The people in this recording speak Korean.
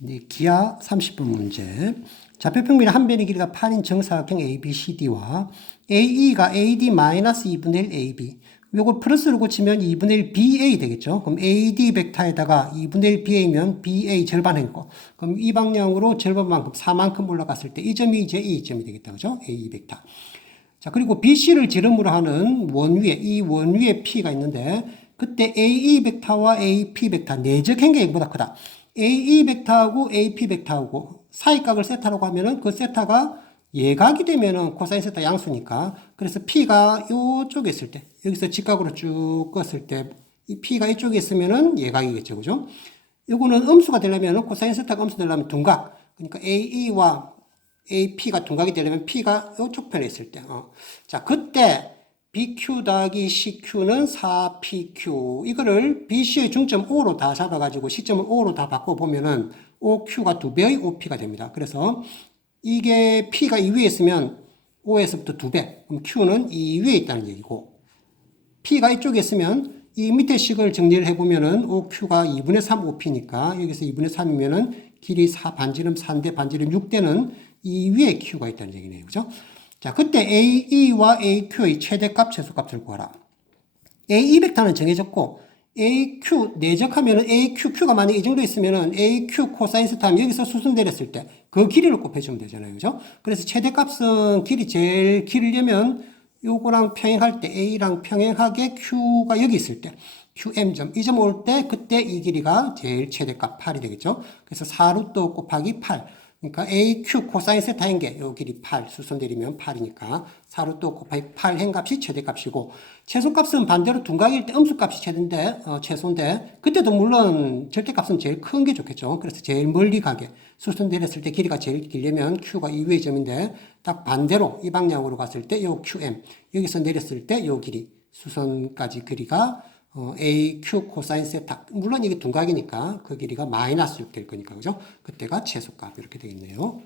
네, 기하 30분 문제. 좌표평면의 한 변의 길이가 8인 정사각형 ABCD와 AE가 AD-2분의 1 AB. 요걸 플러스로 고치면 2분의 1 BA 되겠죠. 그럼 AD 벡터에다가 2분의 1 BA면 BA 절반인 거. 그럼 이 방향으로 절반만큼 4만큼 올라갔을 때 이 점이 이제 이 점이 되겠다. 그죠? AE 벡터. 자, 그리고 BC를 지름으로 하는 원 위에, 이 원 위에 P가 있는데, 그때 AE 벡터와 AP 벡터, 내적한 게 이보다 크다. AE 벡터하고 AP 벡터하고 사이각을 세타라고 하면은 그 세타가 예각이 되면은 코사인 세타 양수니까. 그래서 P가 요쪽에 있을 때, 여기서 직각으로 쭉 껐을 때, 이 P가 이쪽에 있으면은 예각이겠죠. 그죠? 요거는 음수가 되려면, 코사인 세타가 음수 되려면 둔각. 그러니까 AE와 AP가 둔각이 되려면 P가 이쪽 편에 있을 때. 어. 자, 그때 BQ 더하기 CQ는 4PQ. 이거를 BC의 중점 O로 다 잡아가지고 시점을 O로 다 바꿔보면은 OQ가 두 배의 OP가 됩니다. 그래서 이게 P가 이 위에 있으면 O에서부터 두 배. 그럼 Q는 이 위에 있다는 얘기고. P가 이쪽에 있으면 이 밑에 식을 정리를 해보면은 OQ가 2분의 3 OP니까 여기서 2분의 3이면은 길이 4 반지름 4인데 반지름 6대는 이 위에 Q가 있다는 얘기네요. 그죠? 자, 그때 AE와 AQ의 최대값, 최소값을 구하라. AE 벡터는 정해졌고 AQ 내적하면은 AQ, Q가 만약 이 정도 있으면은 AQ 코사인 세타 하면 여기서 수순 내렸을 때 그 길이를 곱해주면 되잖아요. 그죠? 그래서 최대값은 길이 제일 길려면 요거랑 평행할 때 A랑 평행하게 Q가 여기 있을 때 QM점 이 점 올 때 그때 이 길이가 제일 최대값 8이 되겠죠. 그래서 4루트 곱하기 8 그러니까 AQ 코사인 세타인 게 요 길이 8 수선 내리면 8이니까 4루트 곱하기 8 행값이 최대값이고 최소값은 반대로 둔각일 때 음수값이 최대인데 어, 최소인데 그때도 물론 절대값은 제일 큰 게 좋겠죠. 그래서 제일 멀리 가게 수선 내렸을 때 길이가 제일 길려면 Q가 이 위의 점인데 딱 반대로 이 방향으로 갔을 때 요 QM 여기서 내렸을 때 요 길이 수선까지 길이가 어, AQ 코사인 세타. 물론 이게 둔각이니까 그 길이가 마이너스 6 될 거니까, 그죠? 그때가 최소값. 이렇게 되겠네요.